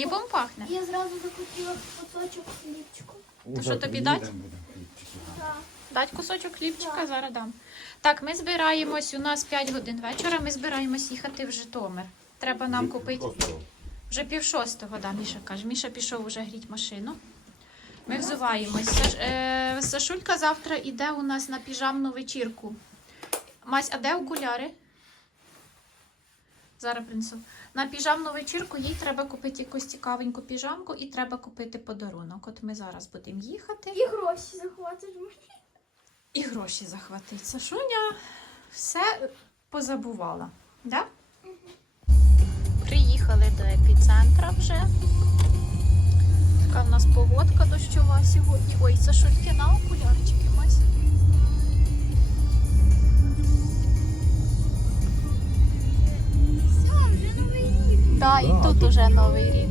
Хлібом пахне? Я зразу захотіла кусочок хлібчику. То що тобі дать? Так. Дать кусочок хлібчика, зараз дам. Так, ми збираємось, у нас 5 годин вечора, ми збираємось їхати в Житомир. Треба нам купити. Вже пів шостого, да, Міша каже. Міша пішов вже гріть машину. Ми взуваємось. Саш, е, Сашулька завтра йде у нас на піжамну вечірку. Мась, а де окуляри? Зараз принесу. На піжамну вечірку їй треба купити якусь цікавеньку піжамку і треба купити подарунок. От ми зараз будемо їхати. І гроші захватиш мені. І гроші захватить. Сашуня все позабувала. Да? Приїхали до епіцентра вже. Така в нас погодка дощова сьогодні. Ой, Сашульки на Тут- новий рік.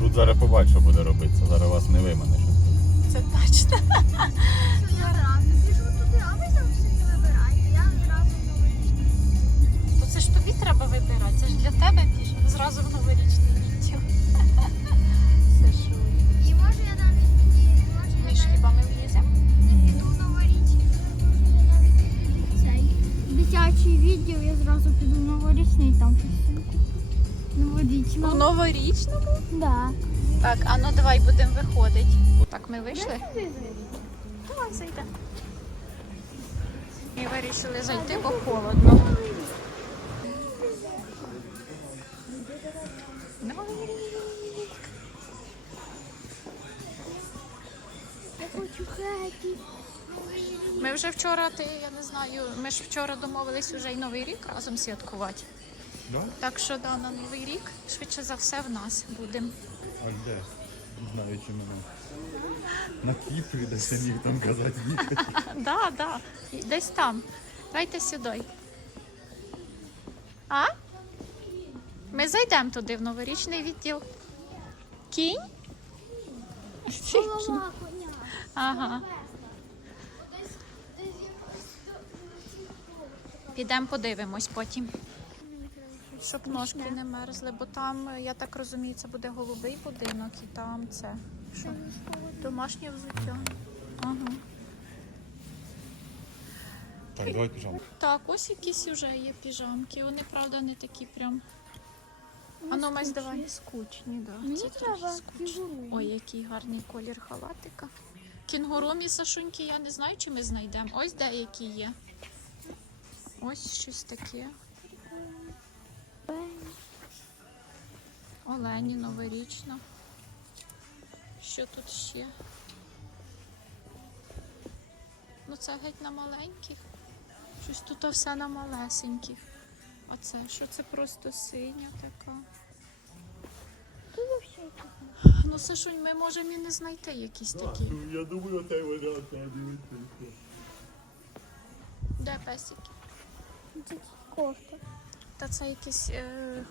Тут зараз побач, що буде робитися. Зараз вас не виманеш. Це точно. Я зразу біжу туди, а ви там собі вибирайте. Я зразу новий рік. То це ж тобі треба вибирати. Це ж для тебе піш. Зразу в новорічний відділ. Сашуля. І може я навіть тоді, може я Між навіть хіба ми вліземо? не піду в новорічний. Може я навіть цей дитячий відділ, я зразу піду в новорічний там щось. У Новорічний. новорічному? Да. Так, а ну давай будемо виходити. Так, ми вийшли. Давай зайдемо. І вирішили зайти, бо холодно. Новий рік. Я хочу хеті. Ми вже вчора, ти, я не знаю, ми ж вчора домовились уже й Новий рік разом святкувати. Да? Так що да, на Новий рік швидше за все в нас будемо. А де? Не знаю, чи мене. На Кіпрі, де я міг там казати їхати. Да, да. Десь там. Дайте сюди. А? Ми зайдемо туди в новорічний відділ. Кінь? Голова коня. Ага. Підемо подивимось потім. Щоб ножки не мерзли, бо там, я так розумію, це буде голубий будинок і там це. Що? Домашнє взуття. Ага. Так, давай піжаму. Так, ось якісь вже є піжамки. Вони, правда, не такі прям. А ну, мась, давай скучні, да. Мені Це треба трохи кінгуру. Ой, який гарний колір халатика. Кінгуру і сашуньки, я не знаю, чи ми знайдемо. Ось деякі є. Ось щось таке. Олені новорічно. Що тут ще? Ну це геть на маленьких. Щось тут все на малесеньких. А це що це просто синя така. Ну, Сашунь, ми можемо і не знайти якісь такі. Я думаю, оцей варіант дивитися. Де песики? Це кофта. Та це якісь е,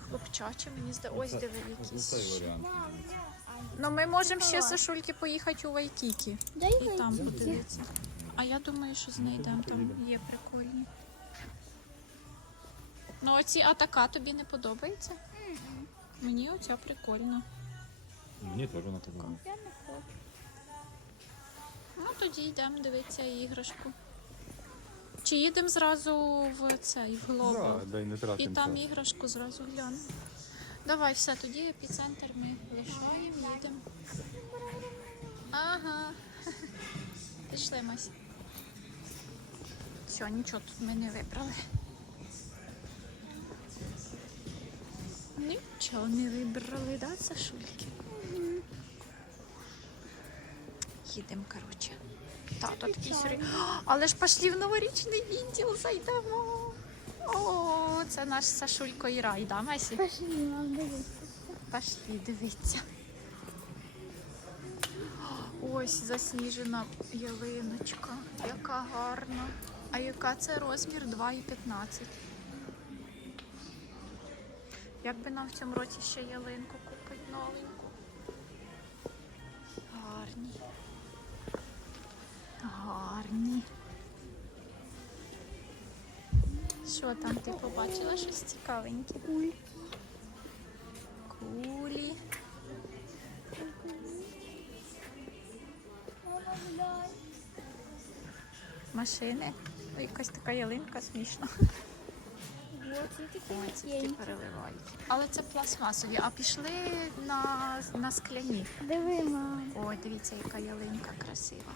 хлопчачі, мені здається. Ось диви якісь. Ну ми можемо ще Сашульки поїхати у Вайкікі Дай і там подивитися. А я думаю, що знайдемо там є прикольні. Ну оці атака тобі не подобається? Мені оця прикольна. Мені теж вона подобається. Я не хочу. Ну тоді йдемо дивитися іграшку. Чи їдемо зразу в цей в Глобал? Да, дай не І тратимо там іграшку зразу глянемо. Давай, все, тоді епіцентр ми лишаємо, їдемо. Ага. Пішли, Мась. Все, нічого тут ми не вибрали. Нічого не вибрали, да, Сашульки? Їдемо, коротше. Тато такий сюрі. Але ж пошли в новорічний відділ, зайдемо. О, це наш Сашулько і рай, да, Месі? Пошли, мам, дивись. Пошли, дивіться. Ось засніжена ялиночка. Яка гарна. А яка це розмір 2,15. Як би нам в цьому році ще ялинку купити новеньку? гарні. Що там ти побачила щось цікавеньке? Кулі. Кулі. Машини. Ой, якась така ялинка смішна. Оцінки переливають. Але це пластмасові, а пішли на на скляні. Диви, мам. Ой, дивіться, яка ялинка красива.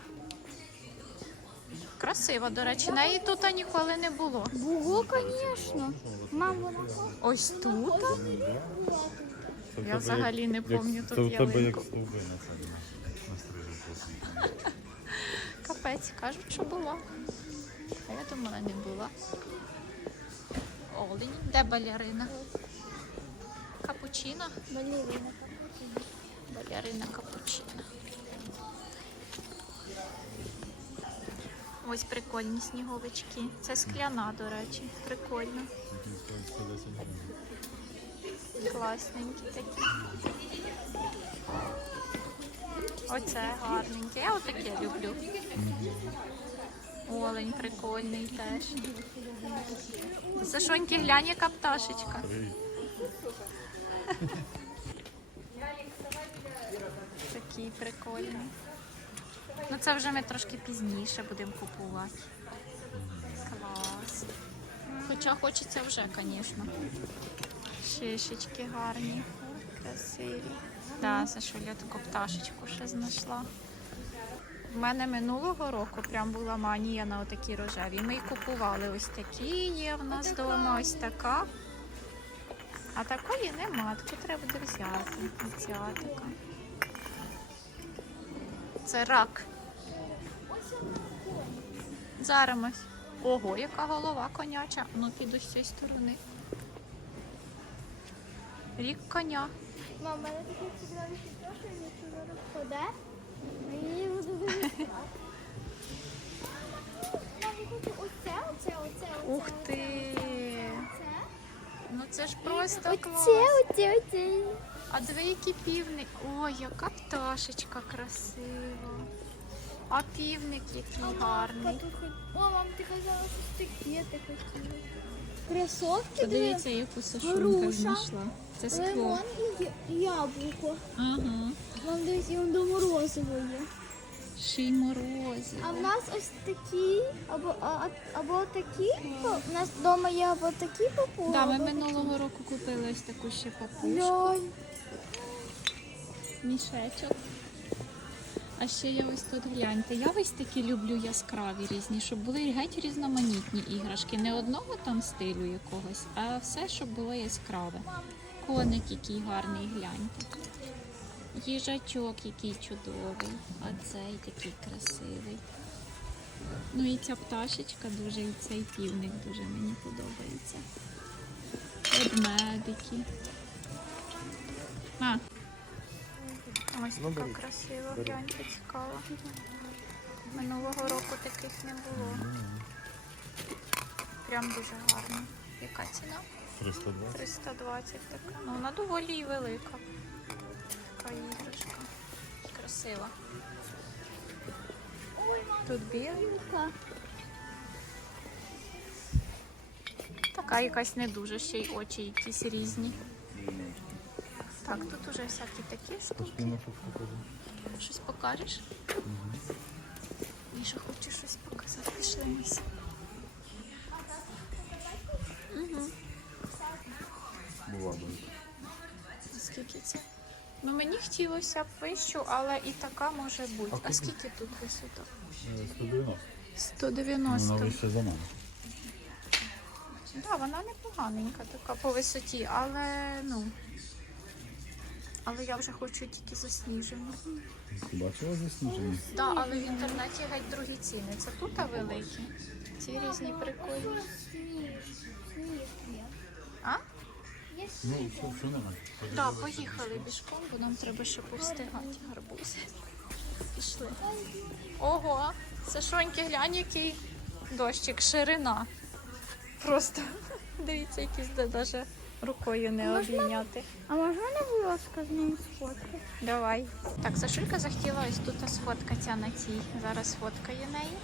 Красива, до речі, неї тут ніколи не було. Було, звісно. Ось тут. Я взагалі не пам'ятаю тут ялинку. Капець, кажуть, що була. А я думала, не була. Олені. Де балерина? Капучино? балерина. Балерина капучино. Ось прикольні сніговички. Це скляна, до речі. Прикольно. Який стоїть 110 гривень. Класненькі такі. Оце гарненьке. Я отаке люблю. Олень прикольний теж. Сашоньки, глянь, яка пташечка. Такий прикольний. Ну це вже ми трошки пізніше будемо купувати. Клас. Хоча хочеться вже, звісно. Шишечки гарні, красиві. Так, Да, Сашуля таку пташечку ще знайшла. У мене минулого року прям була манія на отакі рожеві. Ми й купували ось такі є в нас вдома, ось така. А такої нема, таку треба буде взяти. Оця така. Це рак. Зараз. Ого, яка голова коняча. Ну, піду з цієї сторони. Рік коня. Мам, мене таке цікаве що мені. Я хочу оце, оце, оце, оце. Ух ти! Ну це ж просто клас. Оце, оце, оце. А диви, які півник. Ой, яка пташечка красива. А півник який гарний. О, мам, ти казала, що таке ти хотіла. Кросовки, Подивіться, яку Сашунька знайшла. Це скло. лимон і яблуко. Ага. Мам, дивись, і он до морозиво є. Ще й морози. А в нас ось такі, або, а, а- або такі. У нас вдома є або такі папуги. Да, ми або минулого року купили ось таку ще такі. папушку. Льонь. Мішечок. А ще я ось тут гляньте. Я ось такі люблю яскраві різні, щоб були геть різноманітні іграшки. Не одного там стилю якогось, а все, щоб було яскраве. Коник, який гарний, гляньте. Їжачок, який чудовий, а цей такий красивий. Ну і ця пташечка дуже, і цей півник дуже мені подобається. Ведмедики. А. Ось Ну, така беріть. красива, гляньте, цікава. Минулого року таких не було. Прям дуже гарно. Яка ціна? 320. 320 така. Ну, вона доволі і велика. Така іграшка. Красива. Тут біленька. Така якась не дуже, ще й очі якісь різні. Так, тут уже всякі такі штуки. Щось покажеш? Міша хоче щось показати. Пішли Мися. Угу. Була б. Скільки це? Ну мені хотілося б вищу, але і така може бути. А А скільки тут висота? Е, 190. 190. Вона вище за мене. Да, вона непоганенька така по висоті, але ну. Але я вже хочу тільки засніжені. Ти бачила засніження? Да, але в інтернеті геть другі ціни. Це тут великі. Ці різні прикольні. А? Ну, що, що нема? Так, да, поїхали бішком, бо нам треба ще повстигати гарбузи. Пішли. Ого, Сашоньки, глянь, який дощик, ширина. Просто дивіться, якийсь де навіть рукою не обійняти. А можна будь ласка, з ним сфоткати? Давай. Так, Сашулька захотіла ось тут сфоткатися на цій. Зараз сфоткає неї.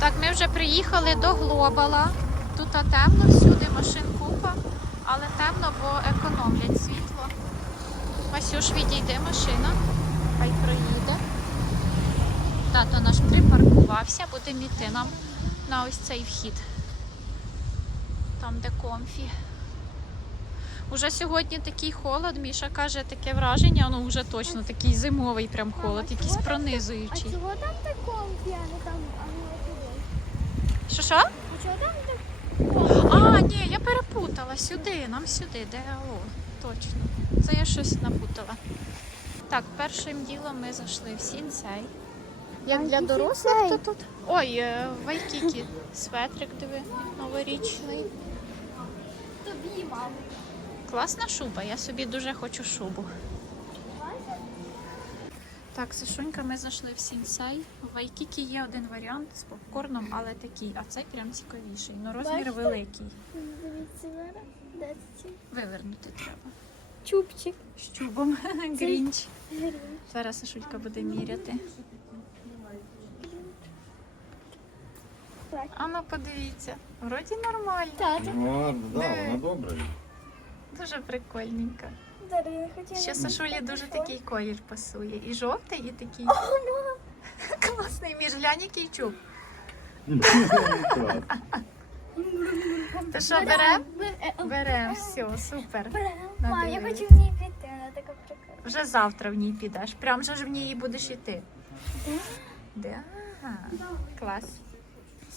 Так, ми вже приїхали до Глобала. Тут темно всюди, машин купа, але темно, бо економлять світло. Васюш, відійде машина, хай проїде. Тато наш припаркувався, будемо йти. Нам на ось цей вхід. Там, де комфі. Уже сьогодні такий холод, Міша каже, таке враження, ну вже точно такий зимовий прям холод, якийсь А пронизуючий. чого там так а не там, а не? Що що? А чого там так А, ні, я перепутала сюди, нам сюди, де о, точно. Це я щось напутала. Так, першим ділом ми зайшли в сінсей. Як для дорослих, то тут. Ой, е, вайкікі, светрик диви, новорічний. тобі, мам? Класна шуба, я собі дуже хочу шубу. Так, Сашунька, ми зайшли в сінсей. В Вайкікі є один варіант з попкорном, але такий, а цей прям цікавіший. Ну розмір Бачите? великий. Дивіться зараз. Вивернути треба. Чубчик. З чубом. Грінч. Грінч. Зараз Сашулька буде міряти. Так. А ну подивіться. Вроді нормально. Тато. Ну, да, вона добра. Дуже прикольненько. Зараз. Ще Сашулі дуже такий колір пасує. І жовтий, і такий класний між глянь, який чуб. Ти що, берем? Берем. Берем, все, супер. Мам, я хочу в ній піти, вона така прикольна. Вже завтра в ній підеш. Прям же ж в ній будеш йти. Да. Клас.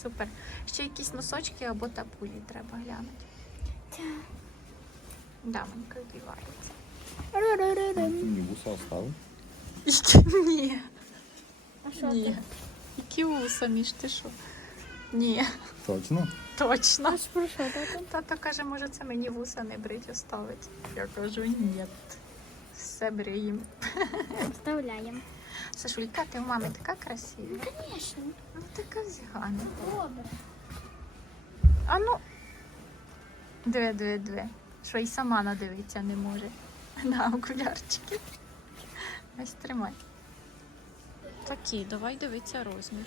Супер. Ще якісь носочки або тапулі треба глянути. Дамонька вбивається. Мені вуса остали. Ні. А що Ні. ти? Які вуса, Міш, ти що? Ні, Точно? точно. А що про що тато? Тато каже, може це мені вуса не брить оставить. Я кажу, ні. Все бриємо. Вставляємо. Сашулька, ти в мами така красива. Звісно. Ну така зігана. Добре. А ну. Диви, диви, диви. Що і сама надивитися не може. На окулярчики. Ось тримай. Такий, давай дивитися розмір.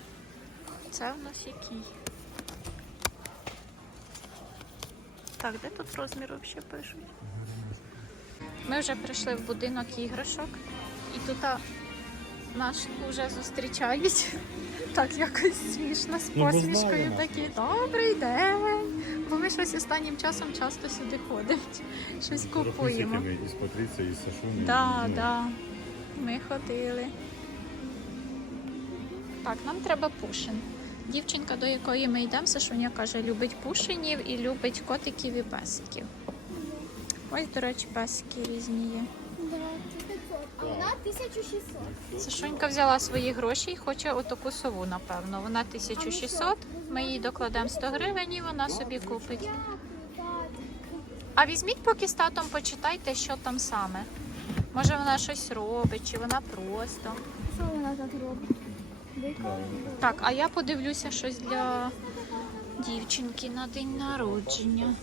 Це в нас який? Так, де тут розмір взагалі пишуть? Ми вже прийшли в будинок іграшок. І тут а, нас вже зустрічають. Так якось смішно з Ну, посмішкою такі. Добрий день! Бо ми щось останнім часом часто сюди ходимо. Щось купуємо. Із Патріцією, і з Сашунею. Так, ну, так. Ми ходили. Так, нам треба пушин. Дівчинка, до якої ми йдемо, Сашуня каже, любить пушинів і любить котиків і песиків. Ось, до речі, песики різні є. Да, це 500. А вона 1600. Сашунька взяла свої гроші і хоче отаку сову, напевно. Вона 1600, ми їй докладемо 100 гривень і вона собі купить. А візьміть поки з татом почитайте, що там саме. Може вона щось робить, чи вона просто. Що вона тут робить? Так, а я подивлюся щось для дівчинки на день народження.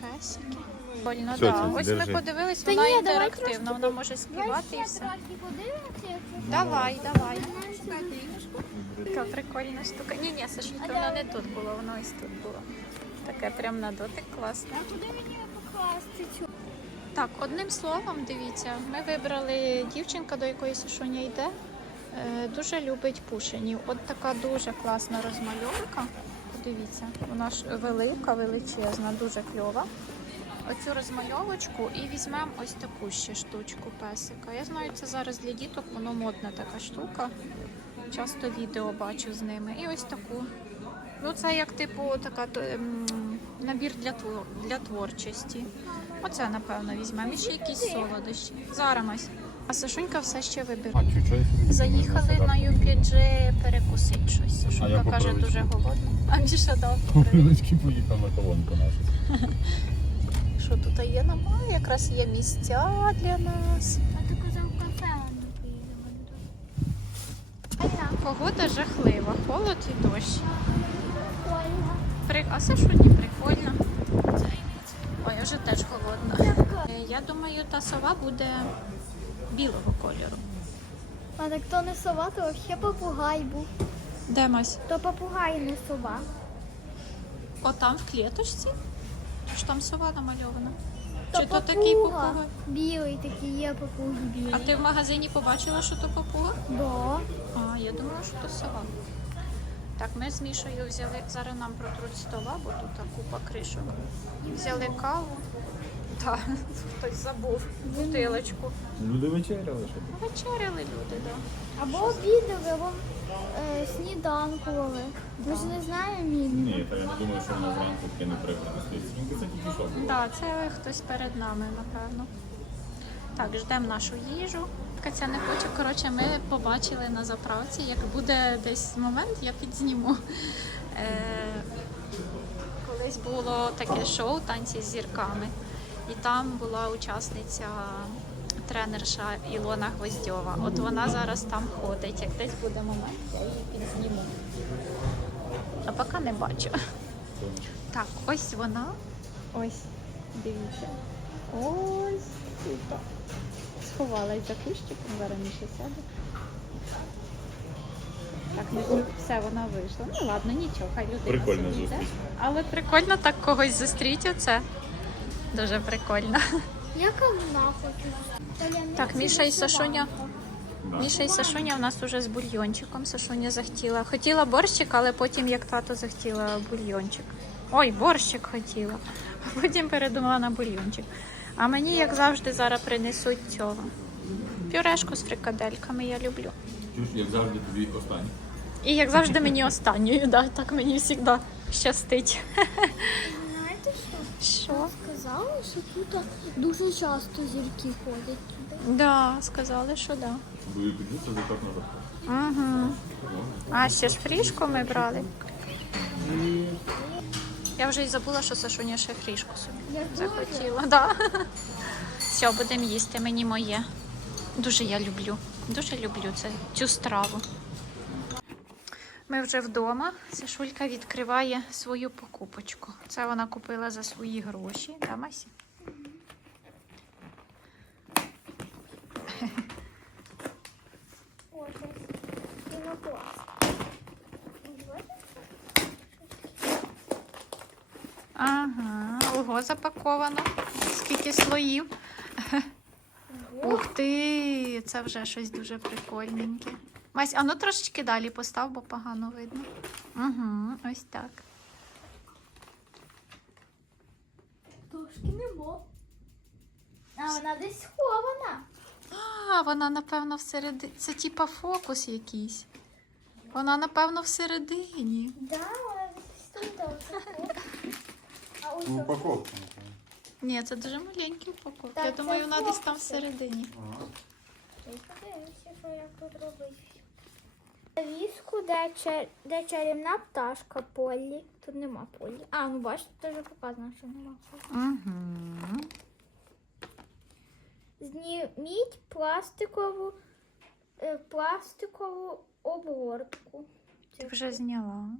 Песики. Больно, Що да. це? Ось ми Держи. подивились, Та вона ні, давай інтерактивна, вона може співати і все. Давай, давай. Така прикольна штука. Ні, ні, Сашенька, воно не тут було, воно ось тут було. Таке прям на дотик класне. А куди мені покласти? Так, одним словом, дивіться, ми вибрали дівчинка, до якої Сашуня йде. е, Дуже любить пушенів. От така дуже класна розмальовка. Подивіться, вона ж велика, величезна, дуже кльова. Оцю розмальовочку і візьмемо ось таку ще штучку песика. Я знаю, це зараз для діток, воно модна така штука. Часто відео бачу з ними. І ось таку. Ну, це як типу така ем, набір для, твор- для творчості. Оце, напевно, візьмемо. І ще якісь солодощі. Зараз. А Сашунька все ще А вибирає. Заїхали на UPG перекусити щось. Сашунька каже, дуже голодна. А Міша дав. Привички поїхав на колонку нашу. Що тут є нам? А, якраз є місця для нас. А ти казав кафе, а не поїдемо. Погода жахлива, холод і дощ. При... А Сашуні прикольно. Ой, я вже теж голодна. Е, Я думаю, та сова буде білого кольору. А так то не сова, то ще попугай був. Де Мась? То попугай не сова. О, там в клеточці? Ж там сова намальована. То Чи то такий попугай? Білий такий є попуги білі. А ти в магазині побачила, що то папуга? Да. А, я думала, що то сова. Так, ми з Мішою взяли, зараз нам протруть стола, бо тут купа кришок. Взяли каву. Так, хтось забув бутилочку. Люди вечеряли, що Вечеряли люди, так. Або обідали, або е, сніданкували. Ми ж не знаємо мені. Ні, та я не думаю, що вона зранку таке не прибрана. Це тільки що було. Так, це хтось перед нами, напевно. Так, ждемо нашу їжу. Катя не хоче. Коротше, ми побачили на заправці, як буде десь момент, я підзніму. Е, колись було таке шоу танці з зірками, і там була учасниця тренерша Ілона Гвоздьова. От вона зараз там ходить. Як десь буде момент, я її підзніму. А поки не бачу. Так, ось вона. Ось, дивіться. Ось тут. Сховалась за кущиком, зараз Міша сяде. Так, не все, вона вийшла. Ну ладно, нічого, хай людина Прикольна собі зустріч. Але прикольно так когось зустріти, це дуже прикольно. Я кавуна хочу. Так, Міша і Сашуня. Міша і Сашуня в нас уже з бульйончиком. Сашуня захотіла. Хотіла борщик, але потім, як тато захотіла бульйончик. Ой, борщик хотіла. А потім передумала на бульйончик. А мені, як завжди, зараз принесуть цього. Пюрешку з фрикадельками я люблю. Чуєш, як завжди тобі останній. І як завжди мені останньою, да, так мені завжди щастить. Знаєте що? Що? Сказали, що тут дуже часто зірки ходять туди. Да, сказали, що да. Бо так назад. Угу. А ще ж фрішку ми брали. Я вже й забула, що Сашуня ще фрішку собі захотіла. Да. Все, будемо їсти, мені моє. Дуже я люблю. Дуже люблю це, цю страву. Ми вже вдома. Сашулька відкриває свою покупочку. Це вона купила за свої гроші. Да, Масі? Ага, ого, запаковано. Скільки слоїв. Ух ти, це вже щось дуже прикольненьке. Мась, а ну трошечки далі постав, бо погано видно. Угу, ось так. Трошки нема. А вона десь схована. А, вона, напевно, всередині. Це типа фокус якийсь. Вона, напевно, всередині. Да, вона Ну, упаковка. Ні, це дуже маленький упаковка. Я думаю, вона десь там всередині. Подивимося, що як тут робити. Віску, де, чар... де чарівна пташка Поллі. Тут нема Поллі. А, ну бачите, вже показано, що нема Поллі. Угу. Зніміть пластикову, е, пластикову обгортку. Ти вже зняла.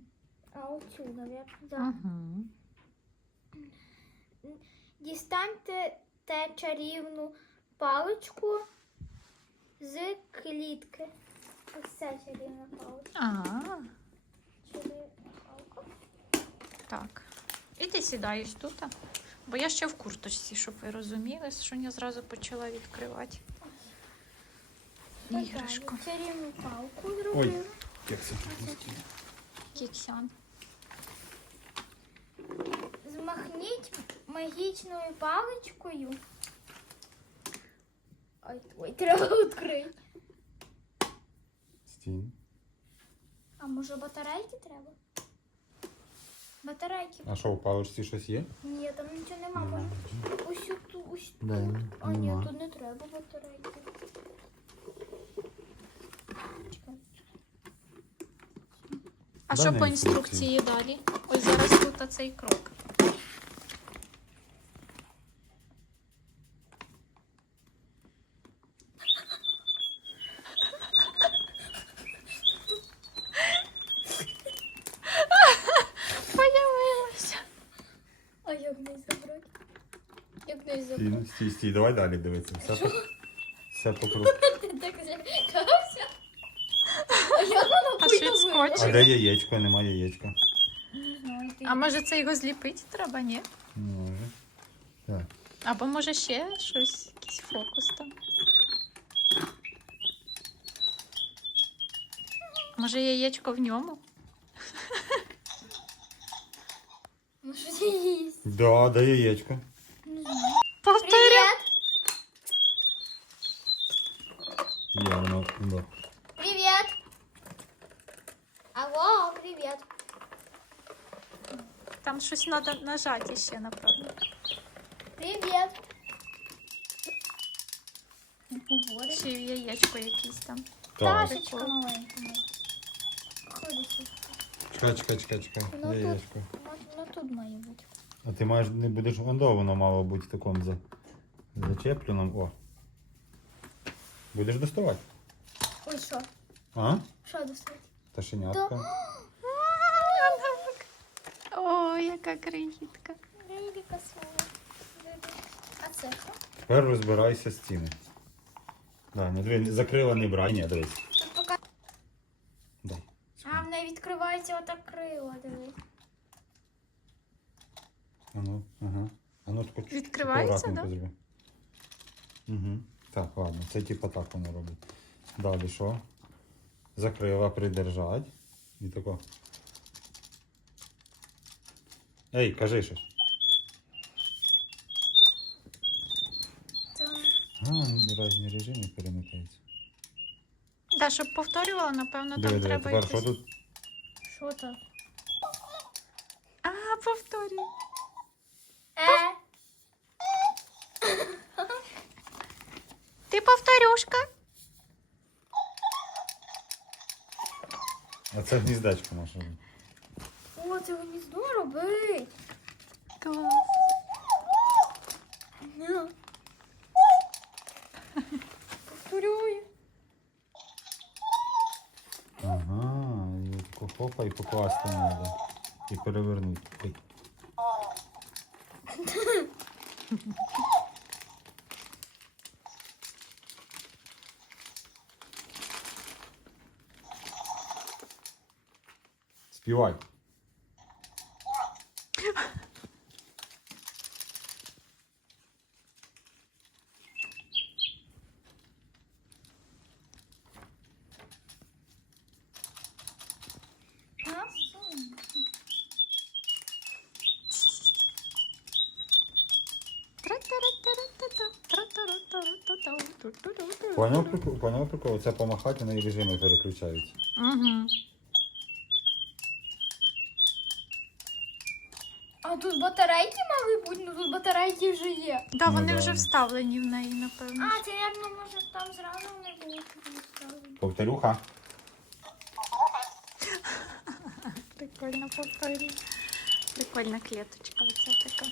А оцю, навіть. Да. Угу. Дістаньте те чарівну паличку з клітки. Ось це чарівна паличка. А, Чарівна палка. так. І ти сідаєш тут. Бо я ще в курточці, щоб ви розуміли, що я зразу почала відкривати іграшку. Чарівну палку зробили. Як це? Кіксян. Змахніть магічною паличкою. Ой, ой, треба відкрити. Стін. А може батарейки треба? Батарейки. А що, у паличці щось є? Ні, там нічого нема. Може, ось тут, ось тут. Да, А ні, нема. тут не треба батарейки. А що по інструкції. інструкції далі? Ось зараз тут цей крок. Стій, стій, давай далі дивитися. Все, по... Все по А я на А А де яєчко? Нема яєчка. А може це його зліпити треба, ні? Може. Так. Або може ще щось, якийсь фокус там. Може яєчко в ньому? Може, що ти? Да, де яєчко. воно. Да. Привіт! Алло, привіт! Там щось треба нажати ще, напевно. Привіт! Чи яєчко якісь там. Так. Пташечка маленька. Ходить. Чекай, чекай, чекай, чекай. Ну, тут. Яєчко. Ну, ну тут має бути. А ти маєш не будеш ондо, воно мало бути в такому за... зачепленому. О. Будеш доставати? Ой, що? А? Що достати? Ташенятка. О, яка крихітка. А це що? Тепер розбирайся з цими. Да, не диви, закрила не брай. Ні, дивись. Пока... Дай. А, в неї відкривається отак крило, диви. Ану, ага. Ану, тако чуть- Відкривається, акуратненько да? Угу. Так, ладно, це типа так воно робить. Далі що? Закрила, придержать. І тако. Ей, кажи щось. Це... А, різні режими перемикаються. Да, щоб повторювала, напевно, Диви, там диви, треба тепер що якось... тут? Що це? А, повторюй. Е, Ти повторюшка. А це гніздечко наше. о, це гніздо робить. Клас. Повторюю. Ага, і тако хопа і покласти треба. І перевернути. Ой. Співай. Понял прикол? Понял прикол? Це по махаті на режими переключають. Угу. Тут батарейки мали бути, ну тут батарейки вже є. Да, Ну вони да. вже вставлені в неї, напевно. А, це, мабуть, може там зразу не було. Повторюха. Прикольно повторюю. Прикольна клеточка оця така.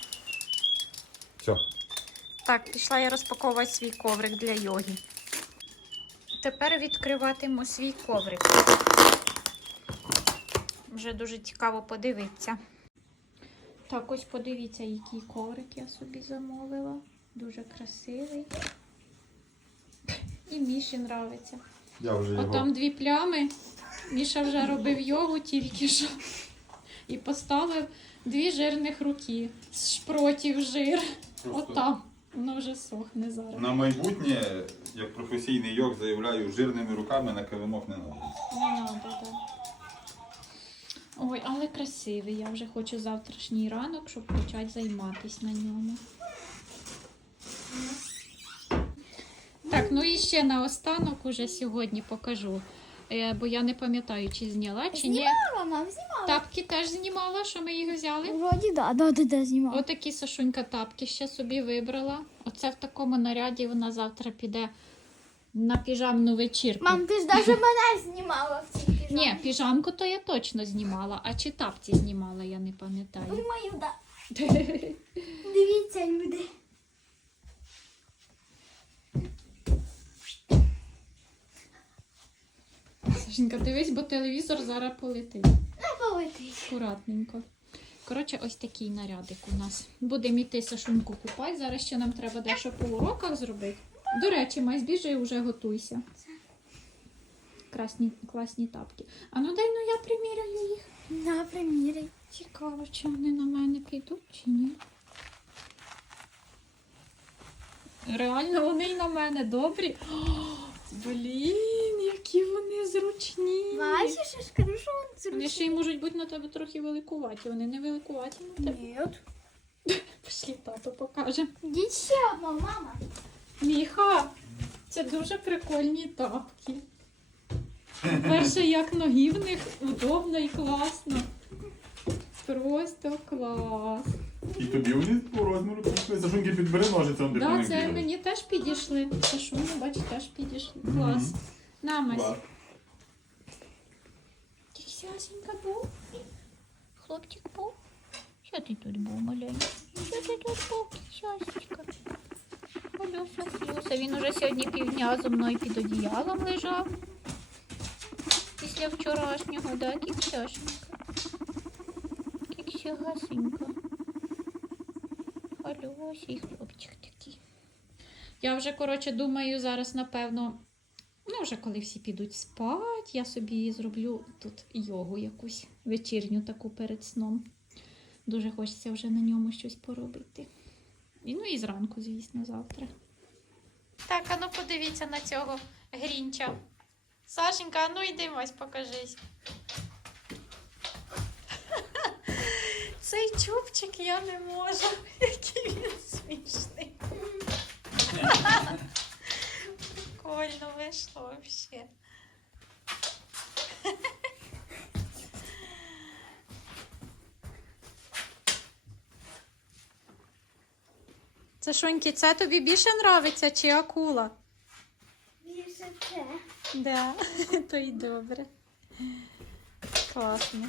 Все. Так, пішла я розпаковувати свій коврик для йоги. Тепер відкриватиму свій коврик. Вже дуже цікаво подивитися. Так, ось подивіться, який коврик я собі замовила. Дуже красивий. І Міші нравиться. Я вже От там дві плями. Міша вже робив йогу тільки що. І поставив дві жирних руки з шпротів жир. Отам. Воно вже сохне зараз. На майбутнє, як професійний йог, заявляю, жирними руками на килимок не треба. Не надо, да. Ой, але красивий. Я вже хочу завтрашній ранок, щоб почати займатися на ньому. Так, ну і ще наостанок уже сьогодні покажу. Е, Бо я не пам'ятаю, чи зняла, чи ні. Знімала, нам знімала. Тапки теж знімала, що ми їх взяли. Вроді да, да, да, да, знімала. Отакі Сашунька тапки ще собі вибрала. Оце в такому наряді вона завтра піде на піжамну вечірку. Мам, ти ж навіть мене знімала в цій. Ні, піжамку то я точно знімала, а чи тапці знімала, я не пам'ятаю. Думаю, да. Дивіться, люди. Сашенька, дивись, бо телевізор зараз полетить. Не полетить. Акуратненько. Коротше, ось такий нарядик у нас. Будемо йти Сашуньку купати. Зараз ще нам треба дещо по уроках зробити. До речі, май збіжи і вже готуйся. Красні, класні тапки. А ну дай ну я приміряю їх. На примірі. Цікаво, чи вони на мене підуть, чи ні. Реально вони й на мене добрі. О, блін, які вони зручні. Бачиш, я ж кажу, що він Вони ще й можуть бути на тебе трохи великуваті. Вони не великуваті на тебе. Ні. Пішли, тато покаже. Йдіть ще мама. Міха, це дуже прикольні тапки. Перше, як ноги в них удобно і класно. Просто клас. І тобі вони по розміру підійшли. Сашунки підбери ножицем, де Да, це мені теж підійшли. Ну, бач, теж підійшли. Клас. Намась. Клас. Кісясенька був. Хлопчик був. Що ти тут був, маленький? Що ти тут був, кісясечка? Алюса, Алюса, він уже сьогодні півдня зо мною під одіялом лежав. Після вчорашнього, да, кіксяшенька? Кіксягасенька. І хлопчик такий. Я вже, коротше, думаю, зараз, напевно, ну, вже коли всі підуть спати, я собі зроблю тут йогу якусь вечірню таку перед сном. Дуже хочеться вже на ньому щось поробити. І, ну і зранку, звісно, завтра. Так, а ну подивіться на цього грінча. Сашенька, а ну йди ось покажись. Цей чубчик я не можу. Який він смішний. Прикольно вийшло вообще. Це це тобі більше нравиться чи акула? Більше це. Да, то й добре. Класно.